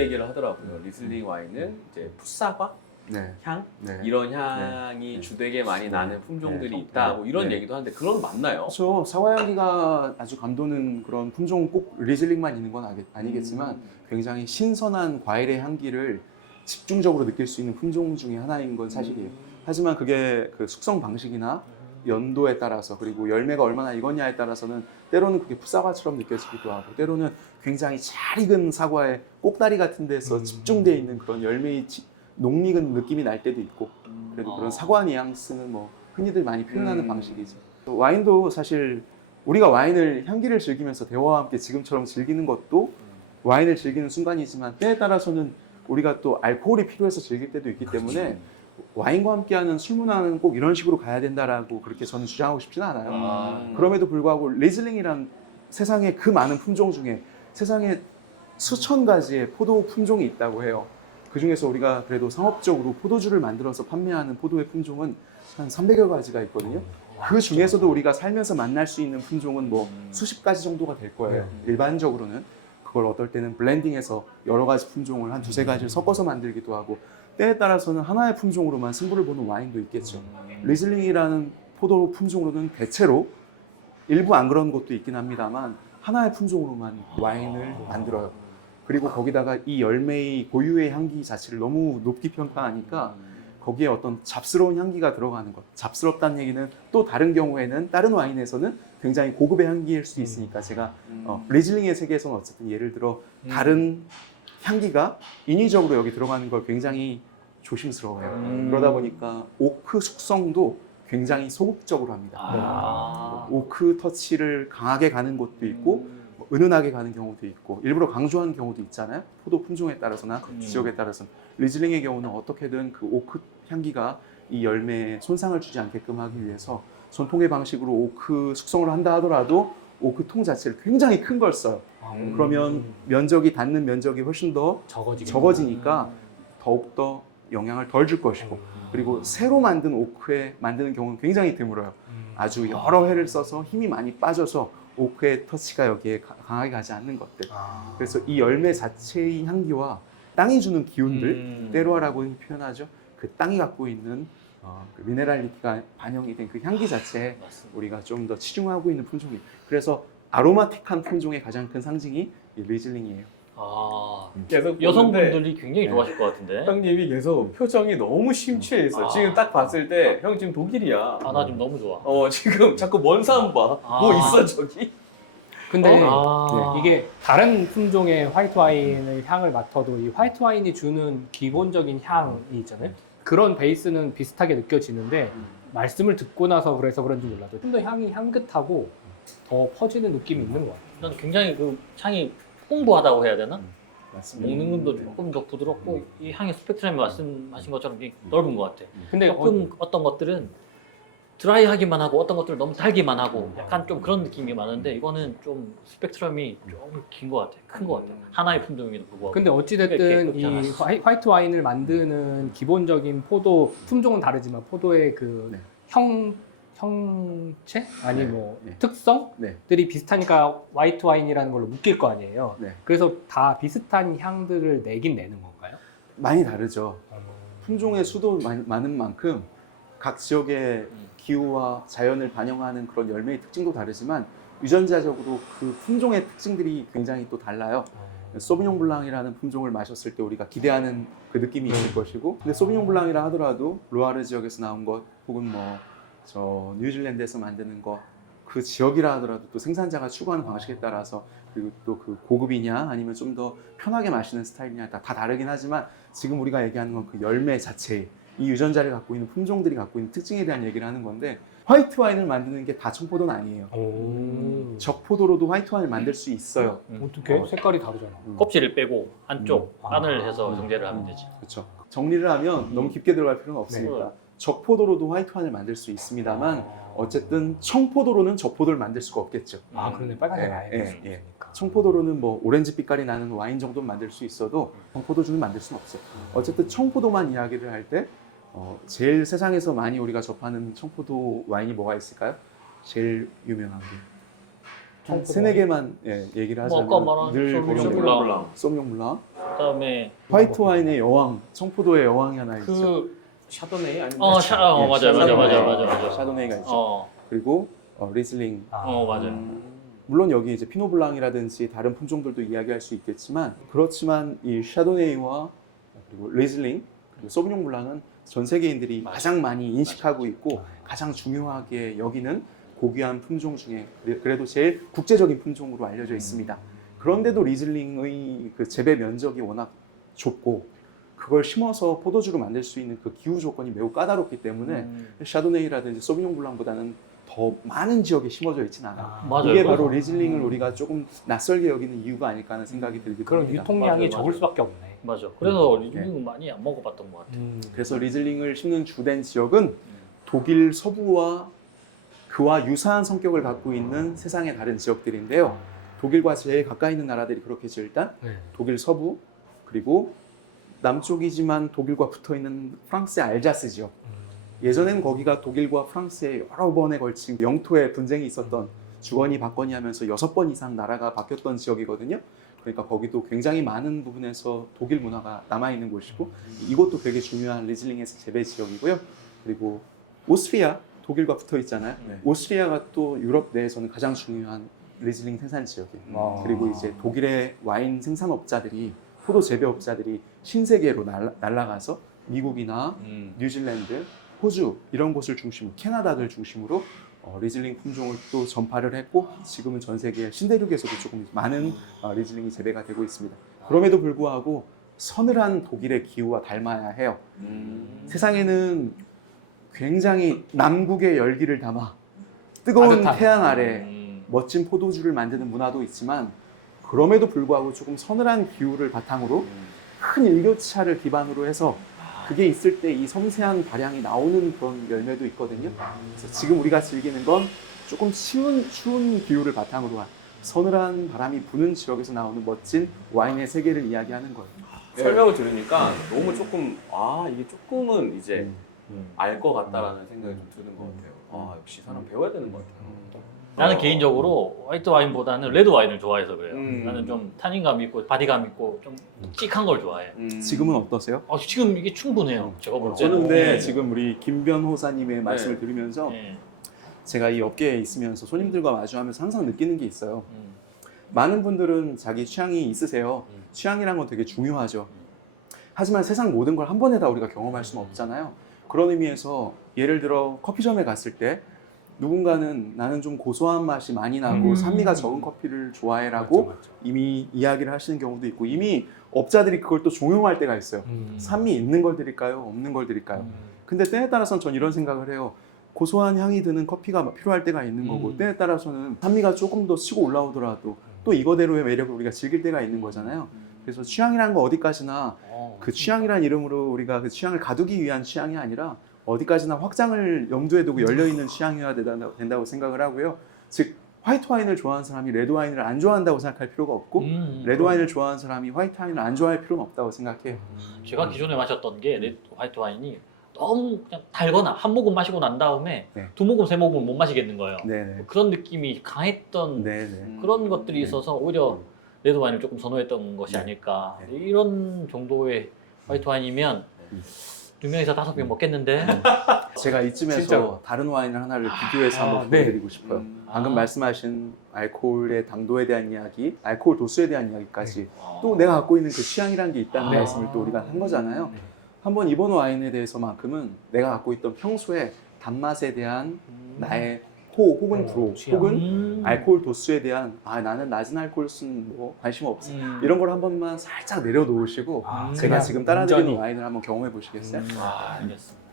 얘기를 하더라고요. 리슬링 와인은 이제 풋사과 네. 향 네. 이런 향이 네. 주되게 많이 네. 나는 품종들이 네. 있다. 뭐 이런 네. 얘기도 하는데 그건 맞나요? 그렇죠. 사과 향기가 아주 감도는 그런 품종은 꼭 리슬링만 있는 건 아니겠지만 굉장히 신선한 과일의 향기를 집중적으로 느낄 수 있는 품종 중에 하나인 건 사실이에요. 하지만 그게 그 숙성 방식이나 연도에 따라서 그리고 열매가 얼마나 익었냐에 따라서는 때로는 그게 풋사과처럼 느껴지기도 하고 때로는 굉장히 잘 익은 사과의 꼭다리 같은 데서 집중되어 있는 그런 열매의 농익은 느낌이 날 때도 있고 그래도 그런 사과 뉘앙스는 뭐 흔히들 많이 표현하는 방식이죠. 와인도 사실 우리가 와인을 향기를 즐기면서 대화와 함께 지금처럼 즐기는 것도 와인을 즐기는 순간이지만 때에 따라서는 우리가 또 알코올이 필요해서 즐길 때도 있기 때문에 와인과 함께하는 술 문화는 꼭 이런 식으로 가야 된다라고 그렇게 저는 주장하고 싶지는 않아요. 그럼에도 불구하고 리슬링이란 세상에 그 많은 품종 중에 세상에 수천 가지의 포도 품종이 있다고 해요. 그 중에서 우리가 그래도 상업적으로 포도주를 만들어서 판매하는 포도의 품종은 한 300여 가지가 있거든요. 그 중에서도 우리가 살면서 만날 수 있는 품종은 뭐 수십 가지 정도가 될 거예요. 일반적으로는 그걸 어떨 때는 블렌딩해서 여러 가지 품종을 한 두세 가지를 섞어서 만들기도 하고 때에 따라서는 하나의 품종으로만 승부를 보는 와인도 있겠죠. 리슬링이라는 포도 품종으로는 대체로 일부 안 그런 것도 있긴 합니다만 하나의 품종으로만 와인을 만들어요. 그리고 거기다가 이 열매의 고유의 향기 자체를 너무 높게 평가하니까 거기에 어떤 잡스러운 향기가 들어가는 것. 잡스럽다는 얘기는 또 다른 경우에는 다른 와인에서는 굉장히 고급의 향기일 수 있으니까 제가 리슬링의 세계에서는 어쨌든 예를 들어 다른 향기가 인위적으로 여기 들어가는 걸 굉장히 조심스러워요. 그러다 보니까 오크 숙성도 굉장히 소극적으로 합니다. 오크 터치를 강하게 가는 곳도 있고 은은하게 가는 경우도 있고 일부러 강조하는 경우도 있잖아요. 포도 품종에 따라서나 지역에 따라서는. 리즐링의 경우는 어떻게든 그 오크 향기가 이 열매에 손상을 주지 않게끔 하기 위해서 전통의 방식으로 오크 숙성을 한다 하더라도 오크 통 자체를 굉장히 큰 걸 써요. 그러면 면적이 닿는 면적이 훨씬 더 적어지니까 더욱더 영향을 덜 줄 것이고 그리고 새로 만든 오크에 만드는 경우는 굉장히 드물어요. 아주 여러 해를 써서 힘이 많이 빠져서 오크의 터치가 여기에 강하게 가지 않는 것들. 그래서 이 열매 자체의 향기와 땅이 주는 기운들, 때로라고 표현하죠. 그 땅이 갖고 있는 그 미네랄리티가 반영이 된 그 향기 자체에 우리가 좀 더 치중하고 있는 품종이. 그래서 아로마틱한 품종의 가장 큰 상징이 이 리즐링이에요. 계속 여성분들이 굉장히 좋아하실 것 같은데. 형님이 계속 표정이 너무 심취해서 지금 딱 봤을 때 형 지금 독일이야. 나 지금 너무 좋아. 지금 자꾸 먼 산 봐. 뭐 있어 저기? 근데 이게 다른 품종의 화이트 와인의 향을 맡아도 이 화이트 와인이 주는 기본적인 향이 있잖아요. 그런 베이스는 비슷하게 느껴지는데 말씀을 듣고 나서 그래서 그런지 몰라도 좀 더 향이 향긋하고 더 퍼지는 느낌이 있는 것 같아요. 난 굉장히 그 향이 풍부하다고 해야 되나? 맞습니다. 먹는 것도 조금 더 부드럽고 이 향의 스펙트럼이 말씀하신 것처럼 넓은 것 같아. 근데 조금 어떤 것들은 드라이하기만 하고 어떤 것들은 너무 달기만 하고 약간 좀 그런 느낌이 많은데 이거는 좀 스펙트럼이 좀 긴 것 같아. 큰 것 같아. 하나의 품종에도 불구하고. 근데 어찌됐든 이 화이트 와인을 만드는 기본적인 포도 품종은 다르지만 포도의 그 형체 아니 뭐 특성들이 비슷하니까 화이트 와인이라는 걸로 묶일 거 아니에요. 그래서 다 비슷한 향들을 내긴 내는 건가요? 많이 다르죠. 품종의 수도 많은 만큼 각 지역의 기후와 자연을 반영하는 그런 열매의 특징도 다르지만 유전자적으로 그 품종의 특징들이 굉장히 또 달라요. 소비뇽 블랑이라는 품종을 마셨을 때 우리가 기대하는 그 느낌이 있을 것이고 근데 소비뇽 블랑이라 하더라도 루아르 지역에서 나온 것 혹은 뭐 저 뉴질랜드에서 만드는 것 그 지역이라 하더라도 또 생산자가 추구하는 방식에 따라서 그리고 또 그 고급이냐 아니면 좀 더 편하게 마시는 스타일이냐 다 다르긴 하지만 지금 우리가 얘기하는 건 그 열매 자체의 이 유전자를 갖고 있는 품종들이 갖고 있는 특징에 대한 얘기를 하는 건데 화이트 와인을 만드는 게 다 청포도는 아니에요. 적포도로도 화이트 와인을 만들 수 있어요. 어떻게? 색깔이 다르잖아. 껍질을 빼고 한쪽 안을 해서 정제를 하면 되지. 그렇죠. 정리를 하면 너무 깊게 들어갈 필요는 없으니까 적포도로도 화이트 와인을 만들 수 있습니다만 어쨌든 청포도로는 적포도를 만들 수가 없겠죠. 그러네. 빨간색 아예 있으니까. 청포도로는 뭐 오렌지 빛깔이 나는 와인 정도는 만들 수 있어도 청포도주는 만들 수는 없어요. 어쨌든 청포도만 이야기를 할 때 제일 세상에서 많이 우리가 접하는 청포도 와인이 뭐가 있을까요? 제일 유명한 게 한 세네 개만 얘기를 하자면 뭐 아까 말한 늘 소비뇽 소비뇽 블랑. 소비뇽 블랑, 그다음에 화이트 와인의 여왕, 청포도의 여왕이 하나 있죠. 그 샤도네이 아니면 맞아요. 샤도네이가 있죠. 어, 그리고 리슬링. 맞아요. 물론 여기 이제 피노블랑이라든지 다른 품종들도 이야기할 수 있겠지만 그렇지만 이 샤도네이와 그리고 리슬링 그리고 소비뇽 블랑은 전 세계인들이 가장 많이 인식하고 있고 가장 중요하게 여기는 고귀한 품종 중에 그래도 제일 국제적인 품종으로 알려져 있습니다. 그런데도 리슬링의 그 재배 면적이 워낙 좁고 그걸 심어서 포도주로 만들 수 있는 그 기후 조건이 매우 까다롭기 때문에 샤도네이라든지 소비뇽 블랑보다는 더 많은 지역에 심어져 있지는 않아요. 맞아요. 이게 바로 리슬링을 우리가 조금 낯설게 여기는 이유가 아닐까 하는 생각이 들기도 그런 합니다. 유통량이 맞아요, 적을 맞아요. 수밖에 없네. 맞아. 그래서 리즐링 많이 안 먹어봤던 것 같아. 그래서 리즐링을 심는 주된 지역은 독일 서부와 그와 유사한 성격을 갖고 있는 세상의 다른 지역들인데요. 독일과 제일 가까이 있는 나라들이 그렇겠죠. 일단 독일 서부 그리고 남쪽이지만 독일과 붙어있는 프랑스의 알자스 지역. 예전엔 거기가 독일과 프랑스의 여러 번에 걸친 영토의 분쟁이 있었던 주거니 받거니 하면서 6번 이상 나라가 바뀌었던 지역이거든요. 그러니까 거기도 굉장히 많은 부분에서 독일 문화가 남아있는 곳이고 이것도 되게 중요한 리즐링의 재배 지역이고요. 그리고 오스트리아, 독일과 붙어 있잖아요. 네. 오스트리아가 또 유럽 내에서는 가장 중요한 리즐링 생산 지역이에요. 그리고 이제 독일의 와인 생산업자들이 포도 재배업자들이 신세계로 날아가서 미국이나 뉴질랜드, 호주 이런 곳을 중심으로 캐나다를 중심으로 리즐링 품종을 또 전파를 했고 지금은 전 세계 신대륙에서도 조금 많은 리즐링이 재배가 되고 있습니다. 그럼에도 불구하고 서늘한 독일의 기후와 닮아야 해요. 세상에는 굉장히 남국의 열기를 담아 뜨거운 따뜻한. 태양 아래 멋진 포도주를 만드는 문화도 있지만 그럼에도 불구하고 조금 서늘한 기후를 바탕으로 큰 일교차를 기반으로 해서 그게 있을 때 이 섬세한 발향이 나오는 그런 열매도 있거든요. 그래서 지금 우리가 즐기는 건 조금 추운 기후를 바탕으로 한 서늘한 바람이 부는 지역에서 나오는 멋진 와인의 세계를 이야기하는 거예요. 설명을 들으니까 너무 조금 이게 조금은 이제 알 것 같다라는 생각이 좀 드는 것 같아요. 역시 사람 배워야 되는 것 같아요. 나는 개인적으로 화이트 와인보다는 레드 와인을 좋아해서 그래요. 음. 나는 좀 타닌감 있고 바디감 있고 좀 묵직한 걸 좋아해. 지금은 어떠세요? 지금 이게 충분해요. 제가 볼 저는 때는. 근데 지금 우리 김 변호사님의 말씀을 들으면서 네. 제가 이 업계에 있으면서 손님들과 마주하면서 항상 느끼는 게 있어요. 많은 분들은 자기 취향이 있으세요. 취향이란 건 되게 중요하죠. 하지만 세상 모든 걸 한 번에 다 우리가 경험할 수는 없잖아요. 그런 의미에서 예를 들어 커피점에 갔을 때 누군가는 나는 좀 고소한 맛이 많이 나고 산미가 적은 커피를 좋아해라고 맞죠. 이미 이야기를 하시는 경우도 있고 이미 업자들이 그걸 또 종용할 때가 있어요. 산미 있는 걸 드릴까요? 없는 걸 드릴까요? 근데 때에 따라서는 전 이런 생각을 해요. 고소한 향이 드는 커피가 필요할 때가 있는 거고 때에 따라서는 산미가 조금 더 치고 올라오더라도 또 이거대로의 매력을 우리가 즐길 때가 있는 거잖아요. 그래서 취향이라는 거 어디까지나 그 취향이라는 이름으로 우리가 그 취향을 가두기 위한 취향이 아니라 어디까지나 확장을 염두에 두고 열려있는 취향이어야 된다고 생각을 하고요. 즉 화이트 와인을 좋아하는 사람이 레드 와인을 안 좋아한다고 생각할 필요가 없고 레드 와인을 좋아하는 사람이 화이트 와인을 안 좋아할 필요는 없다고 생각해요. 제가 기존에 마셨던 게 레드 화이트 와인이 너무 그냥 달거나 한 모금 마시고 난 다음에 네. 2모금, 3모금은 못 마시겠는 거예요. 네네. 그런 느낌이 강했던 네네. 그런 것들이 있어서 오히려 레드 와인을 조금 선호했던 것이 네. 아닐까. 네. 이런 정도의 화이트 와인이면 2명에서 5병 먹겠는데. 제가 이쯤에서 진짜로. 다른 와인을 하나를 비교해서 한번 네. 보여드리고 싶어요. 방금 아. 말씀하신 알코올의 당도에 대한 이야기, 알코올 도수에 대한 이야기까지 또 네. 내가 갖고 있는 그 취향이라는 게 있다는 아. 말씀을 또 우리가 한 거잖아요. 한번 이번 와인에 대해서만큼은 내가 갖고 있던 평소에 단맛에 대한 나의 혹은 불호 취향. 혹은 알코올 도수에 대한 나는 낮은 알코올 수는 뭐 관심 없어 이런 걸 한 번만 살짝 내려놓으시고 제가 그냥 지금 따라드리는 온전히. 와인을 한번 경험해 보시겠어요? 알겠습니다.